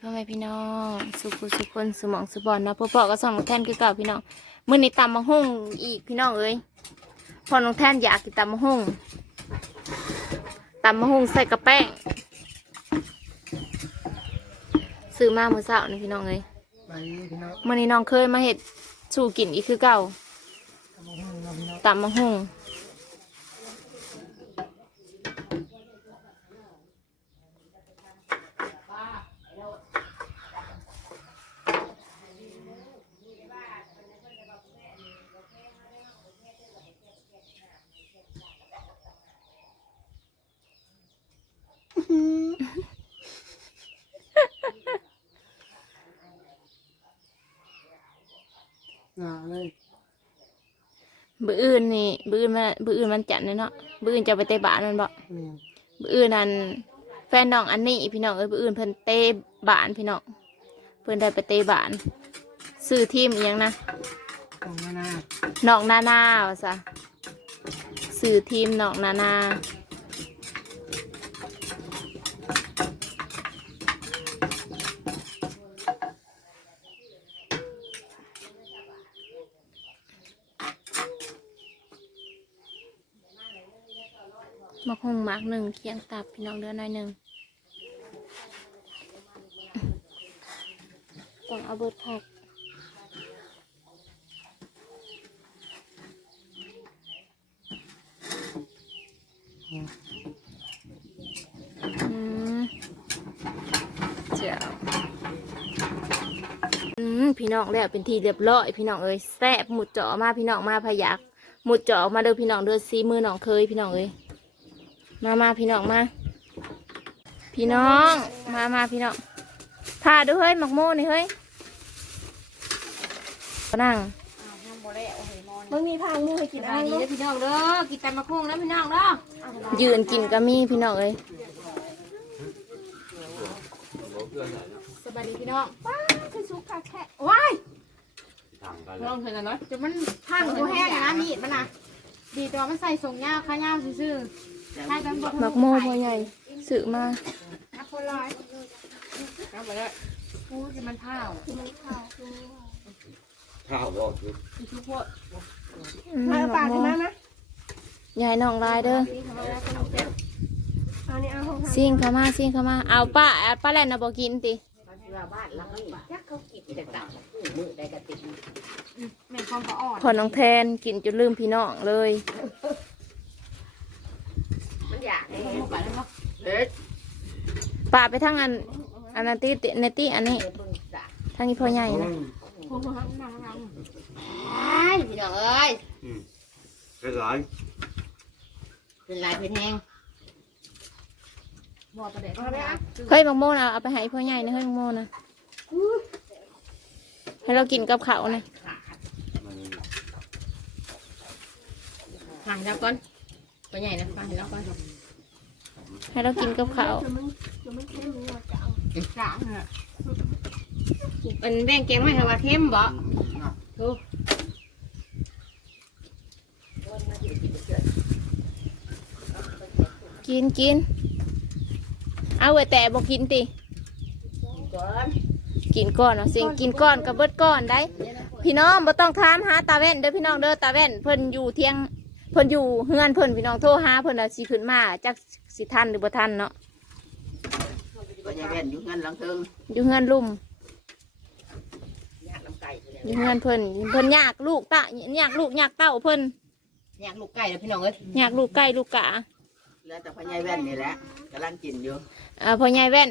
พ่อแม่พี่น้องสุขุสุขคนสมองสุบอลเนาะพ่อพ่อก็ส่องน้องแท่นคือเก่าพี่น้องมื้อนี้ตำมะฮุ่งอีกพี่น้องเอ้ยพอน้องแท่นอยากกินตำมะฮุ่งตำมะฮุ่งใส่กระแป้งซื้อมาเมื่อเช้านี่พี่น้องเอ้ยไปพี่น้องมื้อนี้น้องเคยมาเฮ็ดสู่กินอีกคือเก่าทำมาให้เราพี่น้องตำมะฮุ่งอ่าเลย บื้ออื่นนี่บื้ออื่นมันบื้ออื่นมันจัดเลยเนาะบื้ออื่นจะไปเตะบานมันบ่นี่บื้ออื่นนั่นแฟนน้องอันนี้พี่น้องเอ้ยบื้ออื่นเพิ่นเตะบานพี่น้องเพิ่นได้ไปเตะบานซื้อทีมอีหยังนะตรงหน้าหน้าน้องนานาว่าซะซื้อทีมน้องนานา มาคงมากหนึ่งเคียงตับพี่น้องเดือนหน่อยหนึ่งก่อนเอาเบิดผักอืมเจ้าอืมพี่น้องแล้วเป็นทีเรียบร้อยพี่น้องเอ้ยแซ่บหมุดเจาะมาพี่น้องมาพยักหมุดเจาะมาเด้อพี่น้องเด้อซีมือน้องเคยพี่น้องเอ้ย มามาพี่น้องมา พี่น้อง มามาพี่น้องถ่าดูเฮ้ยหมักโม่นี่เฮ้ยนั่งมึงมีพางมูให้กินอะไรดีลูกเด้อพี่น้องเด้อ กินแต่มะคุ้งนะพี่น้องเด้อ ยืนกินก็มีพี่น้องเอ้ยสบายดีพี่น้องป้าคือสุกค่ะแค่ว้ายลองเถอะนะเนาะจะมันทางตัวแห้งอย่างนั้นมีดมันนะดีตัวมันใส่ส่งยาวข้าวยาวซื่อๆใช่เป็นบท หมักโม่พอใหญ่สื่อมานักคนร้อยเอาไปเลยพูจะมันเผาข้าวบอกคือทุกพวกมาเอาปากขึ้นมาไหมยายน้องลายเด้อเอานี่เอาห้องซิ่งเข้ามาซิ่งเข้ามา เอาป้าเอาป้าแล่นนะบอกกินติแม่ความก็อ่อนพอน้องแทนกินจนลืมพี่น้องเลย ป่าไปทางอันอันนั้นตีติในตีอันนี้ทางนี้พ่อใหญ่นะพวกพวกนั่งนั่งพี่น้องเอ้ยเป็นไรเป็นลายเป็นแหงบอกประเด็นอาไปอะเฮ้ยมังโมนะเอาไปให้พ่อใหญ่นะเฮ้ยมังโมนะให้เรากินกับเขาวนะฟังแล้วก่อน ตัวใหญ่นะฟังแล้วก่อนให้เรากินกับข้าวจะมึงจะมึงเข้มมึงจะเอาจางอะเป็นแบ่งแกงไว้ให้ว่าเข้มบ่ทุกกินกิน เอาไว้แต่บอกกินติก่อนกินก่อนเนาะสิกินก่อนกับเบิดก่อนได้ พี่น้องบ่ต้องถามหาตาแว่นเด้อพี่น้องเด้อตาแว่นเพิ่นอยู่เที่ยง เพิ่นอยู่เฮือนเพิ่นพี่น้องโทรหาเพิ่นน่ะสิขึ้นมาจักสิทันหรือบ่ทันเนาะก็จะแบ่งอยู่เงินหลังเทิงอยู่เฮือนลุ่มยากน้ำไก่อยู่เฮือนเพิ่นเพิ่นอยากลูกตะอยากลูกอยากเต้าเพิ่นยากลูกไก่แล้วพี่น้องเอ้ยอยากลูกไก่ลูกกะแล้วแต่พ่อใหญ่แว่นนี่แหละกำลังกินอยู่อ่าพ่อใหญ่แว่น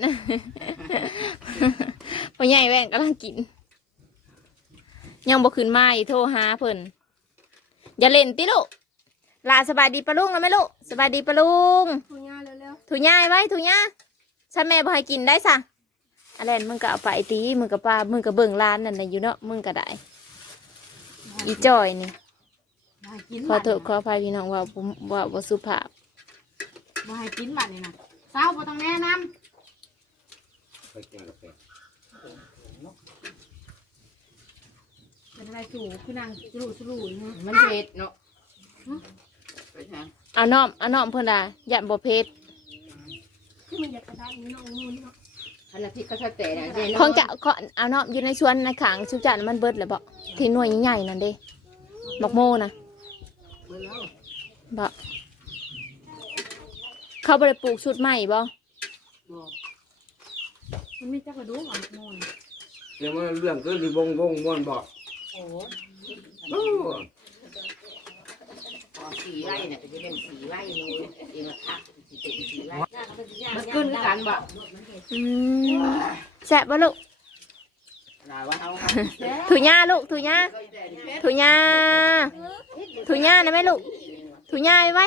พ่อใหญ่แว่นกำลังกิน ยังบ่ขึ้นมาอีกโทรหาเพิ่นอย่าเล่นติลูก ลาสบายดีปะลุงแล้วไหมลูกสบายดีปะลุงทุย่าเร็วถุยายไว้ถุยาฉันแม่บ่ให้กินได้ซะอะไรมึงก็เอาไปตีมึงก็ป้ามึงก็เบิ่งร้านนั่นน่ะอยู่เนาะมึงก็ได้ อีจอยนี่ๆมากินขอโทษขออภัยพี่น้องว่าผมว่าบ่สุภาพมาให้กินบัดนี่นะเศร้าบ่ต้องแนะนไปแกงกาแฟำเป็นอะไรสู่คือนางสรูสรูนะมันเผ็ดเนาะ ไปทางเอาน้อมเอาน้อมเพิ่นด่าอย่าบ่เผ็ดคือมันอยากกระด้างนี่น้องนู่นเนาะขนาดที่เขาชอบแต่น่ะเด่นของจะขอเอาเนาะอยู่ในสวนในขางชุบจันมันเบิดเลยบ่ที่หน่วยใหญ่ๆนั่นเด้บักโมนะไปแล้วบ่เขาบ่ได้ปลูกชุดใหม่บ่บอกมันมีจักกระดูกอะโมนเดี๋ยวมันเรื่องก็ดีบงบงบนบอกโอ้ โอ้พ อสีไร่เนี่ยก็จะเป็นสีไร่นู้นเองละค่ะสีเป็นสีไร่มันขึ้นด้วยกันบ่อืมแซ่บบ่ลูกลาว่าเอาถุยาลูกถุยาถุยาถุยานะแม่ลูกถุยาไว้ไว้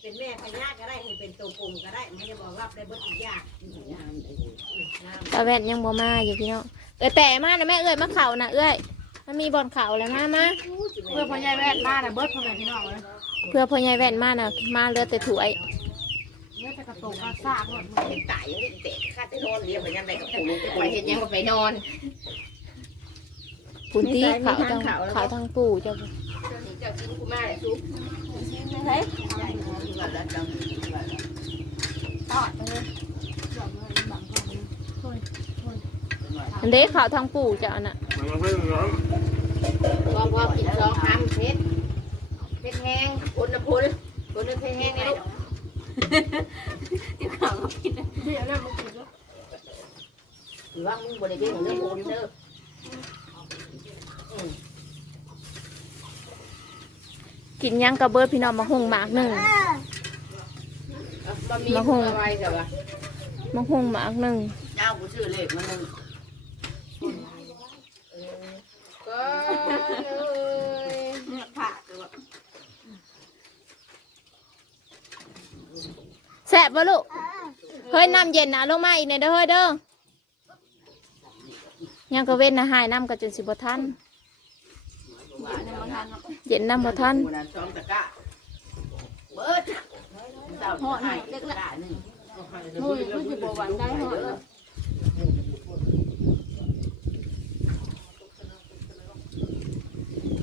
เป็นแม่พญาก็ได้ให้เป็นตัวกลมก็ได้ไม่ได้บอกรับได้เบิดทุกอย่างตาแว่นยังบ่มาอยู่พี่น้องเออแต่มานะแม่เอ้ยมาเข่านะเอ้ย มันมีบอลเข่าแล้วมามาเพื่อพ่อใหญ่แวดมาน่ะเบิดพ่อแม่พี่น้องเลยเพื่อพ่อใหญ่แว่นมานะมาเหลือแต่ถวย เนื้อจะกระตุกกระซากหมดเป็นตายยังไม่เตะข้าจะนอนเลี้ยงไปยังไงกับปู่ไปเห็นยังก็ไปนอนปุ่นที่เขาทางเขาทางปู่เจ้าเจ้าชิ้นกูมาเลยซุปตอดไปเลยหลอกเลยบังก่อนช่วยอันเด้เขาทางปู่เจ้าน่ะ มันไม่ร้อนพอพอกินสองคำเพชรเพชรแห้งพลพลพลเพชรแห้งไงลูกเดี๋ยวนะมึงกินแล้วหรือว่ามึงบริเวณของเรื่องพลเด้อกินหยังกระเบิดพี่น้องมาหุงหมากหนึ่งมันมีอะไรแต่ว่ามาหุงหมากหนึ่งเจ้ากูชื่อเลขมันหนึ่ง เลยผักแซ่บบ่ลูกเฮ้ยน้ำเย็นนะลงมาอีกในอยเด้อเฮ้ยเด้อยังก็เว้นนะหายน้ำก็จนสิบ่ทันเย็นน้ำบ่ทันกูนั่นซ้อมตะกะเบิดเจ้าหอหายเล็กละหนึ่งมุ้ยคือสิบวันได้หอด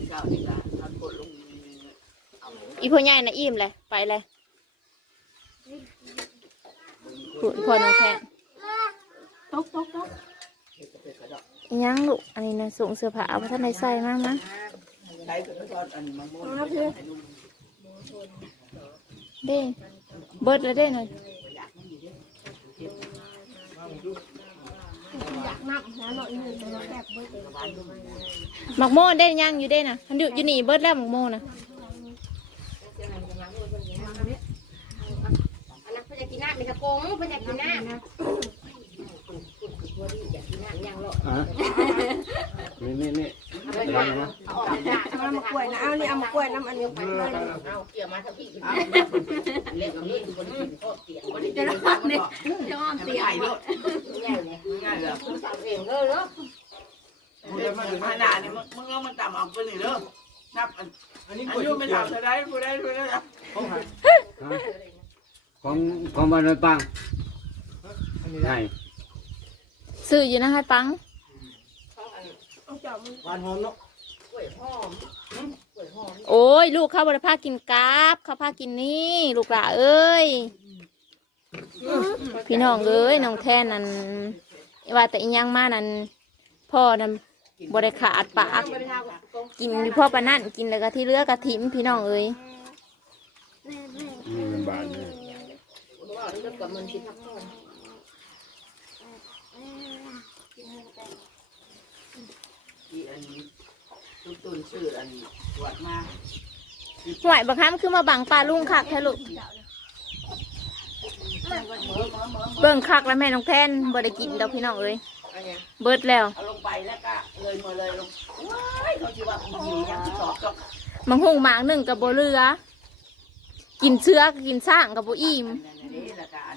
เจ้านี่ละทำกดลง อีพ่อใหญ่น่ะอิ่มเลยไปเลยพูดพ่อน้องแค่ตกตกตกอิหยังลูกอันนี้นะส่งเสื้อผ้าเอาไปท่านในใส่มากนะใช้กับทอดอันมังมุนเด้เบิดเลยเด้หน่อยอยากนับหาหน่อยหนึ่งแบบเบิดหมักโม่ได้ยังอยู่เด้น่ะมันอยู่อยู่นี่เบิดแล้วหมักโม่น่ะ อันนั้นพญา กินน้ำมีกระโปงพญากินน้ำอยากกินน้ำยังหรออะนี่นี่นี่เอาไปย่างเอาออกจากเอามากล้วยนะเอานี่เอามากล้วยน้ำอันนี้เอาเกี่ยวมาทั้งพี่เล่นกับนี่ดูคนที่กินโคตรเสียงคนที่จะรับเนี่ยจะอ้อมเสียงเนาะง่ายเลยง่ายเลยคุณสั่งเองเลยเนาะเดี๋ยวมาถึงขนาดนี้มึงมึงเอามันต่ำเอาไปหนิเด้อนับอันอันนี้อาก๋วยยุเตี๋ยวไม่เตี๋ยวทำจะได้ผู้ได้ผู้ได้ของใคร ของของบ้านน้อยปังอันนี้ไงได้ซื้ออยู่นะให้ปังหวานหอมเนาะกล้วยหอมกล้วยหอมโอ้ย ลูกเขาบริพากินกราบเขาพากินนี่ ลูกหล่าเอ้ย พี่น้องเอ้ยน้องแท่นนั่นว่าแต่อีหยังมานั่นพ่อนั่นบริขาดปากกินอยู่พ่อปานนั่นกินแล้วก็ที่เหลือกระถิ่มพี่น้องเอ้ย นี่มันบานเลย ว่าเรื่องกับมันคิดทับซ้อนที่อันนี้ทุกตุนชื่ออันนี้ตรวจมาห่วยบักคำคือมาบังปลาลุงคักแท้ลูกเบิ่งคักแล้วแม่น้องแท่นบ่ได้กินดอกพี่น้องเอ้ยอันเนี้ยเบิดแล้วเอาลงไปแล้วก็เลยมาเลยลงว้ายเขาชื่อว่าผียังที่สอบก็มังหุงหมากหนึ่งกับโบเรือ กินเชื้อก็กินสร้างกับโบอิ่มนี่ละกัน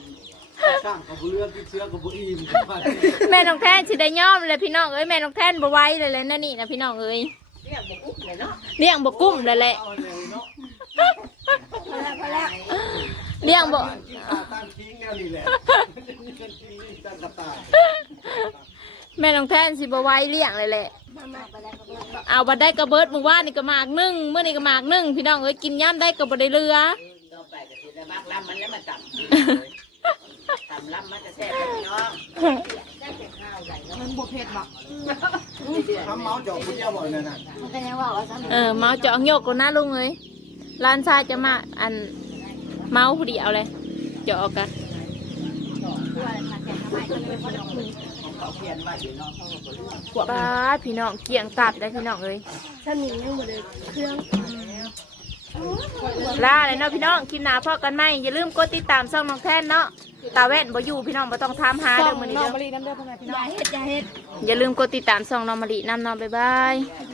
สร้างกับบุเรือกินเชื้อกับบุอิ่มแม่น้องแท่นสิได้ย่อมเลยพี่น้องเอ้ยแม่น้องแท่นบ่ไหว้เลยเลยนั่นนี่นะพี่น้องเอ้ยเรียกบอกอุ๊บเลยเนาะเลี้ยงบ่กุ้มเลยแหละเอาเลยเนาะเลี้ยงบ่กินข้าวตั้งทิ้งแนวนี้แหละกินทิ้งตั้งกระต่ายแม่น้องแท่นสิบ่ไหว้เลี้ยงเลยแหละ เอาบัดได้กระเบิดมื้อวานนี่ก็หมากหนึ่งมื้อนี้ก็หมากหนึ่งพี่น้องเอ้ยกินย่ำได้ก็บ่ได้เรือ ต่อไปก็คือแต่บางลำมันแล้วมาต่ำต่ำลำมันจะแซ่บพี่น้องมันบวเผ็ดบอกทำเมาส์จอกคุณเจ้าบ่อยนั่นน่ะมันเป็นยังว่าว่าซ้ำเออเมาเจาะโยกก่อนนะลุงเอ้ยร้านชายจะมาอันเมาผู้เดียวเลยเจาะกันเขาเขียนไว้อยู่เนาะเขาก็บ่รู้ป้าดพี่น้องเกี่ยงตับได้พี่น้องเอ้ยถ้ามียังหมดเลยเครื่อง ลาเลยเนาะพี่น้องคลิปหน้าพอกันไหมอย่าลืมกดติดตามช่องน้องแท่นเนาะตาแว่นบ่อยู่พี่น้องบ่ต้องถามหาส่เด้อองมื้อนี้น้องเด้อมะลิน้ำเด้อพ่อแม่พี่น้องอย่าเฮ็ดอย่าเฮ็ดอย่าลืมกดติดตามช่องน้องมะลิน้ำน้องบ๊ายบายให้